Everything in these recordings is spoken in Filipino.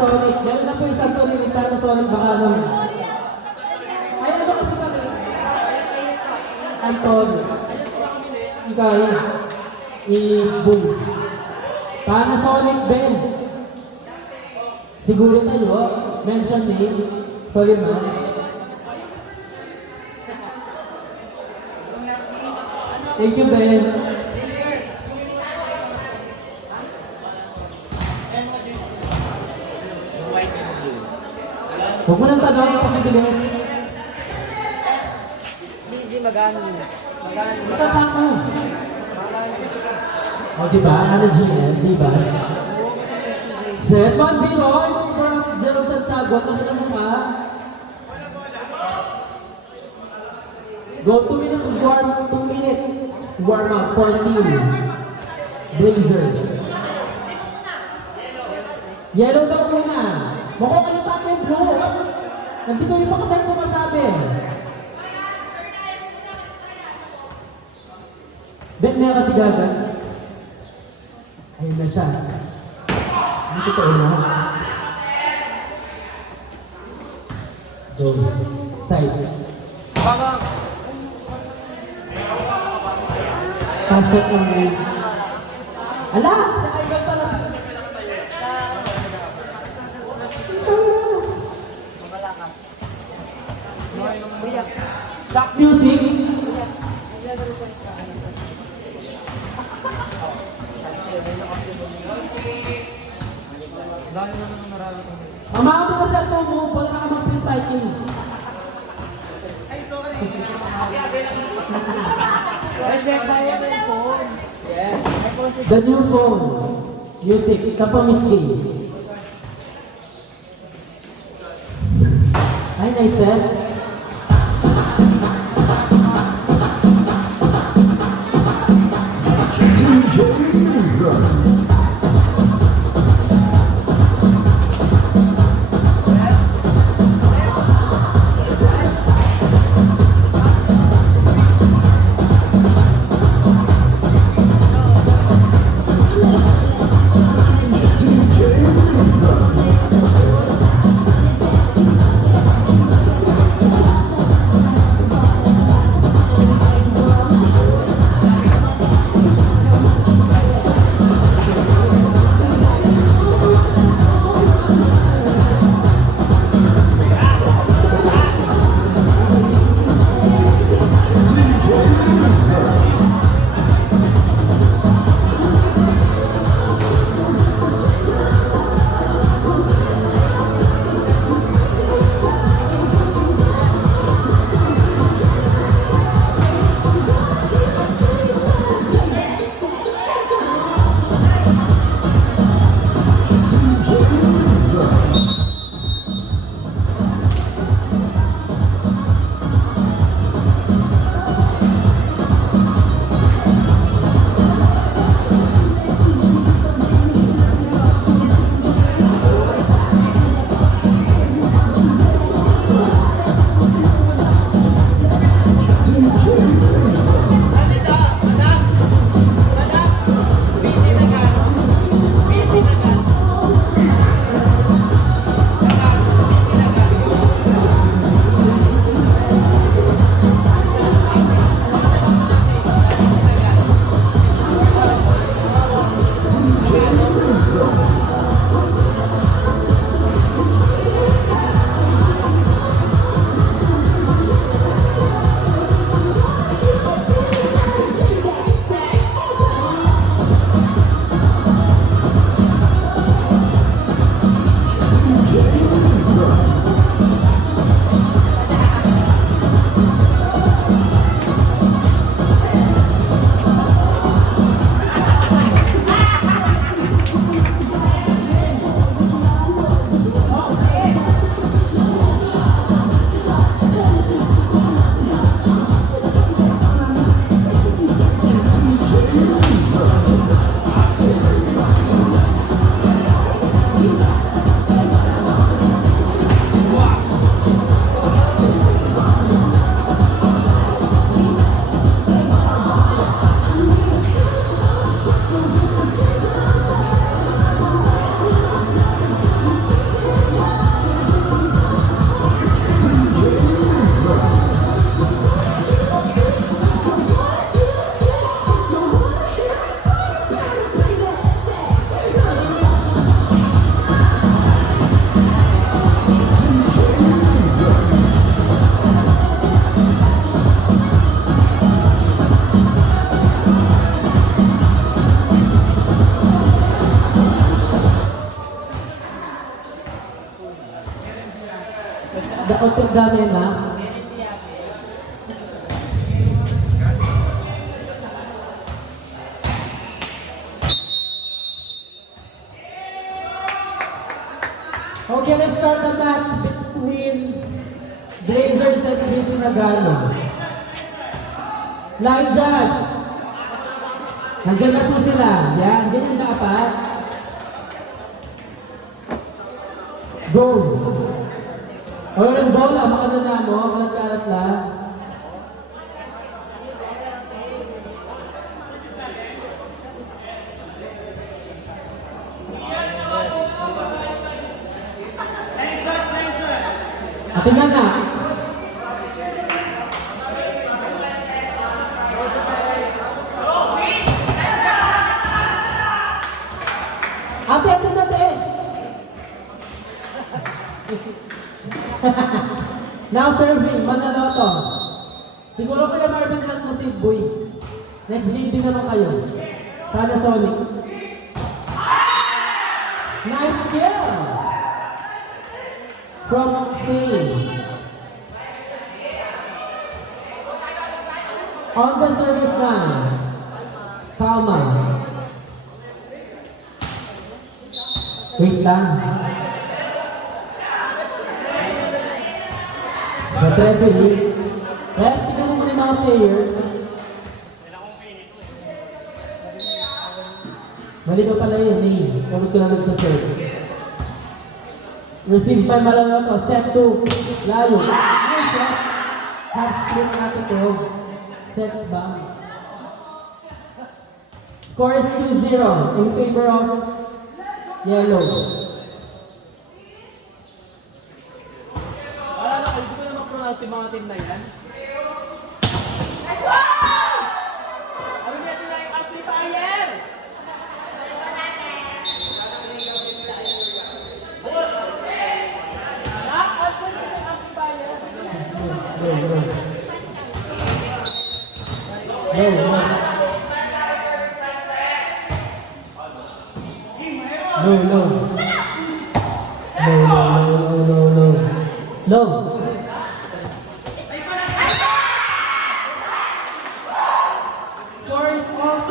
Panasonic. Meron na po isang Sony with Panasonic baka nung... Ay, ano ba kasi pala? Anton. Ikay. I-boom. Panasonic Ben. Siguro tayo, mention name. Sorry man. Thank you, Ben. Huwag mo nang tanong, pakibilis. Busy magano. Ito pa ako. O, diba? Ano GM? Diba? Shit, 1-0. From Jerome Santiago. Ano mo ka? Go 2 minutes warm. 2 minutes. Warm up for team. Blazers. Yellow daw muna. Mukhang kayo pa yung blue. Nandito yung pakasal ko masabi. Bet meron kasi gaga. Ayun na siya. Hindi totoo na. Go. Side. Pasok ng game. Ala! Sa idol pala. Rock music. Mamahapin ka sa ito mo, wala na ka mag-recycling. The new phone. Music, Kapamis game. Ay, nice set. Dapat dami na. Okay, let's start the match between Blazers and BC Nagano. Line judge. Nandiyan na po sila. Yan, ganyan dapat. Go. O yung bola, makana mo, walang karat lang. Tingnan na. Ate, ate, ate. Now serving, Manaloto. Siguro kaya Marvin Hunt mo si Boy. Next game din naman kayo. Panasonic. Nice kill! From Faye. On the service line. Palma. Wait lang. Referee. Tignan mo muna yung mga player. Malito pala yun eh. Kapag ko lang nagsaserve. Receive by Manaloto. Set 2. Layo. Nice shot. Half split natin to. Set back. Score is 2-0 in favor of Yellow. Wala na, hindi ko na mag-pronounce yung mga team na yan. Ano niya sila yung amplifier? No. Score is all 2.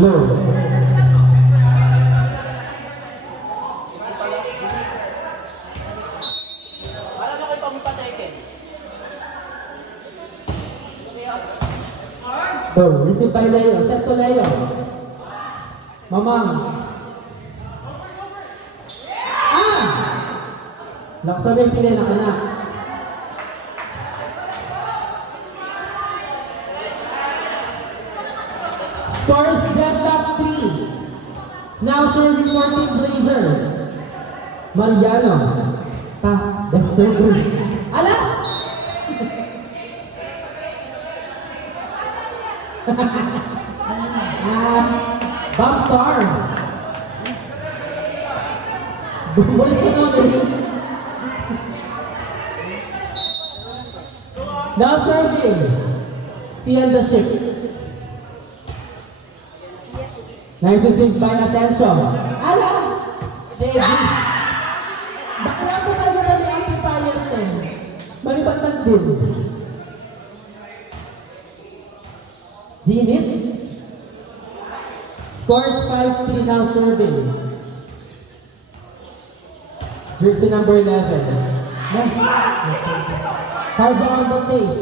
No. Wala na kayo pamupateken. Receive by Leo. Set to Leo. Mamang. Laksabi yung pili na kanak. Scores deadlock 3. Now serving for Team Blazer. Mariano. Best server. Ala! Bampar. Bumalik ka nun. Now serving. Seal the ship. Nice to see by attention. Ala! JB. Bakla ko tayo na yung amplifier din. Malibagtag din. Ginit. Scores 5-3 now serving. Jersey number 11. Cargo on the chase.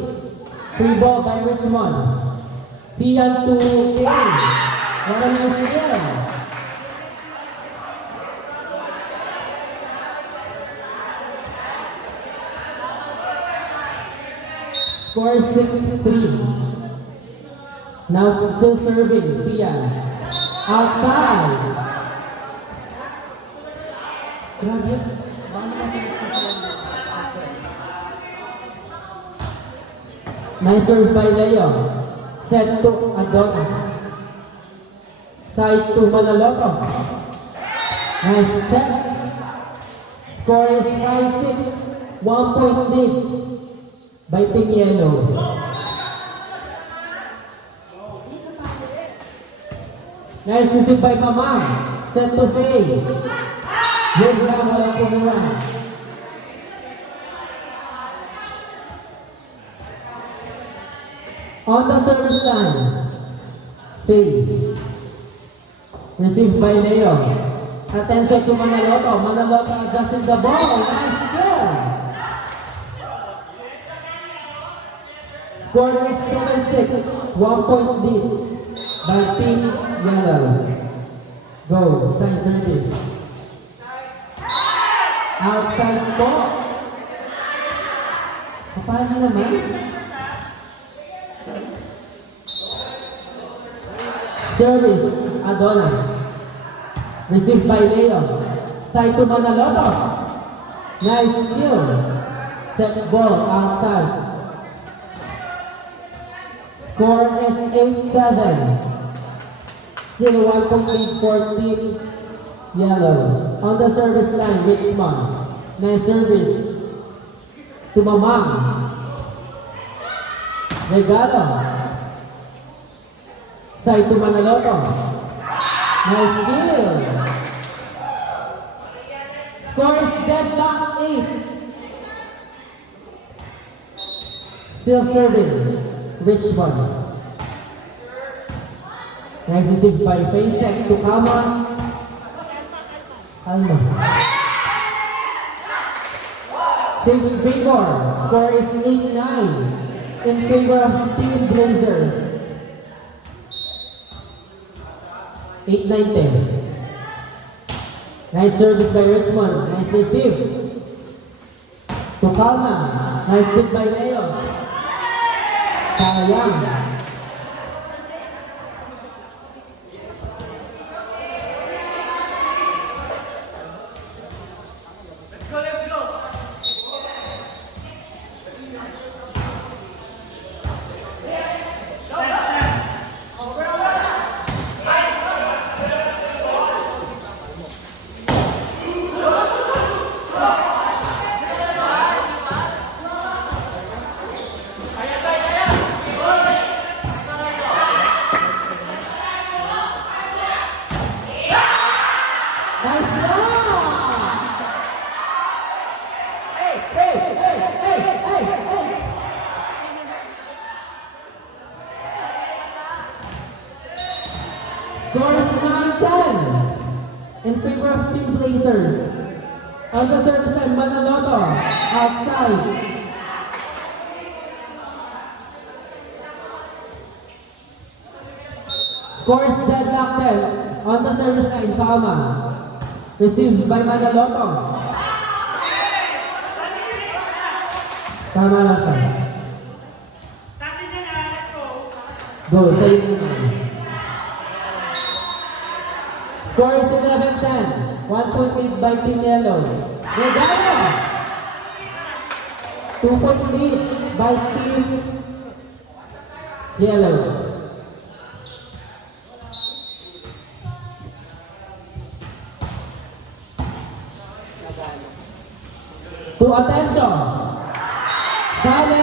Free ball by Richmond. Sian to K. What a nice kill. Score 6-3. Now still serving. Sian. Outside. Grabe. Nice serve by Leo. Set to Adona. Side to Manaloto. Nice check. Score is 5-6. 1 point lead by Team Yellow. Nice receive by Mamang. Set to Faye. Yun lang, walang pumulan. On the service line, Faye. Received by Leo. Attention to Manaloto. Manaloto adjusting the ball. Nice kill. Score is 7-6. 1 point lead by Team Yellow. Go. Side service. Outside po. Paano naman? Service, Adona. Received by Leo. Side to Manaloto. Nice kill. Check ball outside. Score is 8-7. Still 1 point lead for Team Yellow. On the service line, Richmond. Nice service to Mamang. Regalo. Side to Manaloto. Nice kill. Score is deadlock 8. Still serving. Richmond. Nice receive by Faisek to Kama. Alma. Change favor. Score is 8-9 in favor of Team Blazers. 8-9-10. Nice service by Richmond. Nice receive. To Kalma. Nice hit by Leo. Sayang. Score is 9-10 in favor of Team Blazers. On the service line, Manaloto outside. Score is deadlock 10. On the service line, Kama. Received by Manaloto. Tama lang siya. Go, sa'yo naman. Score is 11-10. 1 point lead by Team Yellow. Regalo! 2 point lead by Team Yellow. To attention! Sana!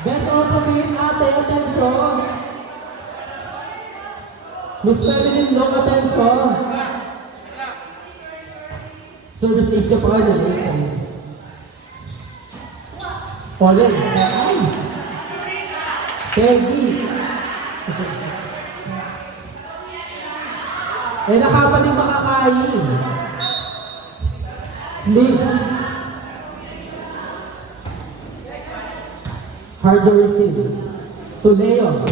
Best opposite, ate, attention! Miss Marilyn, long attention! Service is the final. Ulit, ay! Peggy! Eh, nakapaling makakain. Sleep. Hard to receive. To Leo.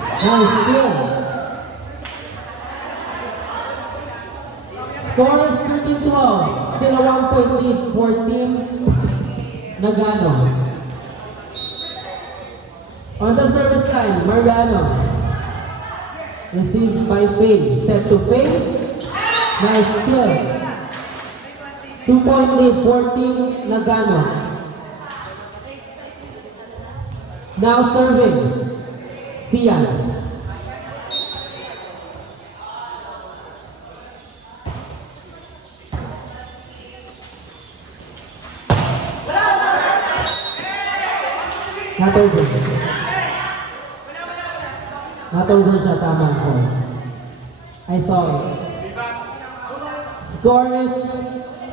Nice kill. Score is 13-12. Still a 1 point lead for Team Nagano. On the service line, Mariano. Received by Faye. Set to Faye. Nice kill. 2 point lead for Team Nagano. Now serving. Sian. Not over. Not over siya, tama ako. I saw it. Score is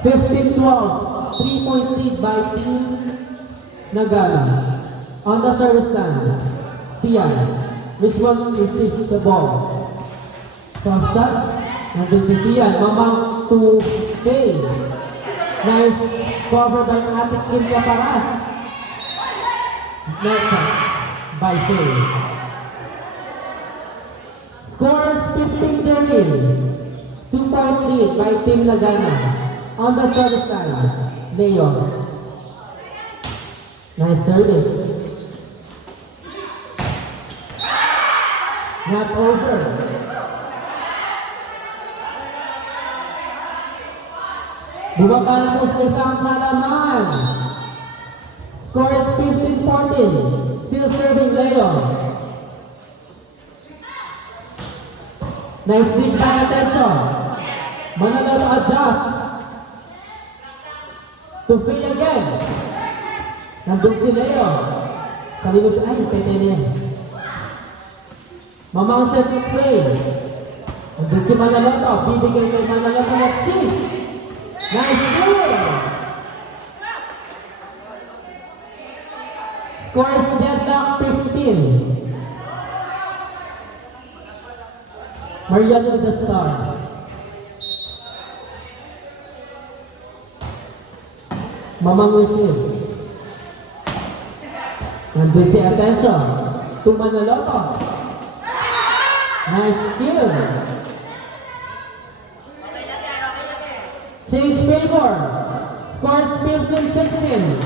15-12. 3-point lead by Team Nagano. On the service line, Sian. Which one receives the ball? Soft touch. Nandun si Sian. Mamang to Faye. Nice cover by ating Kim Caparas. Net touch by Faye. Scores 15-13. 2-point lead by Team Nagano. On the service line, Leon. Nice service. Not over. Bumaba po sa isang halaman. Score is 15-14. Still serving Leon. Nice deep by attention. Manalo adjust. To Faye again. Nandun si Leo. Kalimut, ay, pwede na yan. Mamang set is Faye. Nandun si Manaloto. Bibigay kay Manaloto. Let's see. Nice goal. Score is deadlock 15. Mariano with the star. Mamang receive. Nandun si attention. To Manaloto. Nice kill. Change favor. Scores 15-16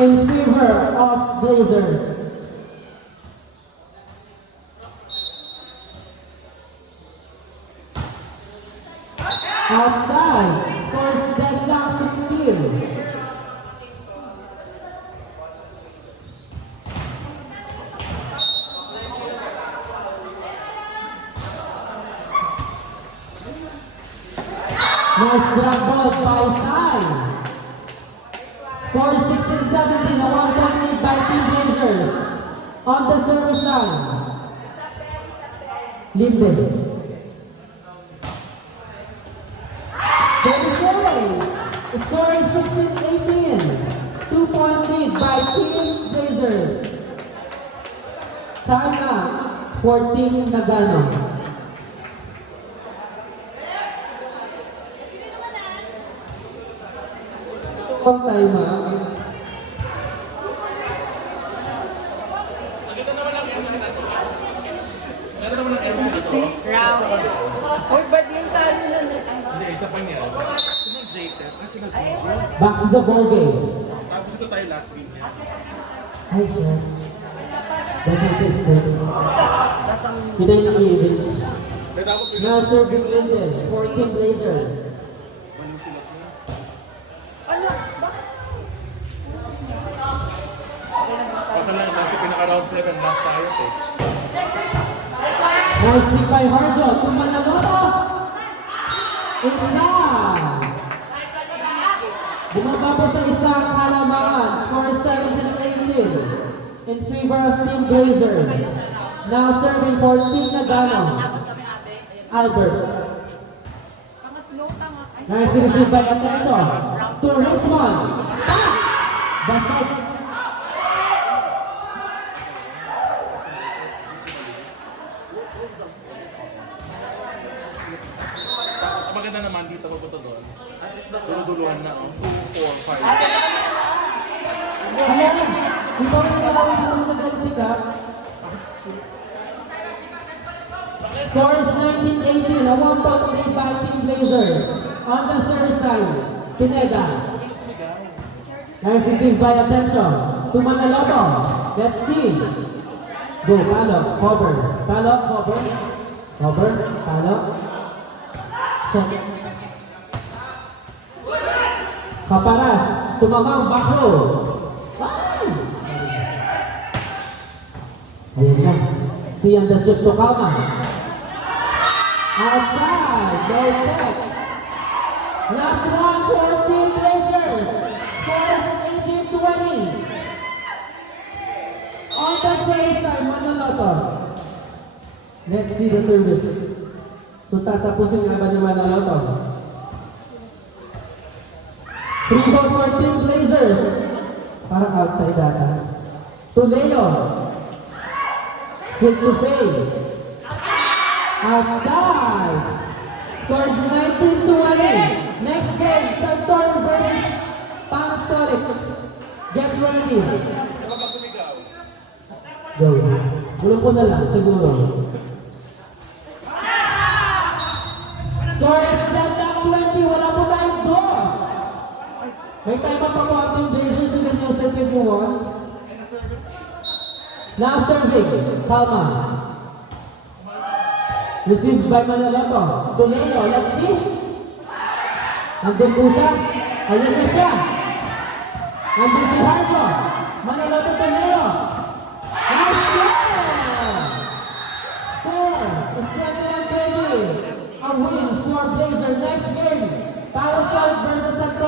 in favor of Blazers. Outside. Scores deadlock 16. Nice grab ball by Sai. Score 16-17, a 1-point lead by Team Blazers. On the service line, Linde. Service race. Scoring 16-18, 2-point lead by Team Blazers. Time out for Team Nagano. Time out. Ganda naman ang MC na to. Uy, ba't yung kanina na? Hindi, isa pa niya. Sino J-Tep? Kasi nag-DJ. Back to the ball game. Tapos ito tayo last game niya. Hi, sir. That's what it says. Kita yung naka-event. Kaya tapos Now serving Linden, 14 Blazers. manusulat niya. Ano? Bakit? Baka lang nasa pinaka-round 7 last tayo eh. Nice pick by Harjo. Tumanaloto. Inside. Bumaba po sa isang halaman. Score 17-18 in favor of Team Blazers. Now serving for Team Nagano. Albert. Pangatlo, tama. Ay, Nice receive by attention. To Richmond. Back. That's it. Tapos ang maganda naman dito papunta doon. Duluduluhan na. 2, 4, 5. Ano yan? Hindi ba yung nalawin dito na nagalit si Cap? Score is 19-18, a 1-point lead by Team Blazers. On the service line, Pineda. Nice receive by attention. To Manaloto. Let's see. Go, Palo, cover. Palo, cover. Cover, Palo. Check. Kaparas, tumamang back row. Ay! Ayan na. See on the shift to Kama. Outside. No check. Last one for Team Blazers. Scores 18-20. On the face time, Manaloto. Let's see the service. Kung tatapusin nga ba ni Manaloto. 3 ball for Team Blazers. Parang outside data. To Leo. Swing to Faye. Outside. Scores 19-20. Next game, Santor versus Panastolic. Get ready. Ano ba sumigaw? Go. Bulong ko na lang, siguro. Score is left up 20. Wala po tayong boss. May time pa po ang Team Blazers in the news that if you want. Now serving. Palma. Received by Manaloto. Tuleo, let's see. Andun po siya. Ayan na siya. Andun si Harjo. Manaloto Tuleo. Nice score! Score is 21-20. A win for Blazer. Next game. Parasol versus Santo.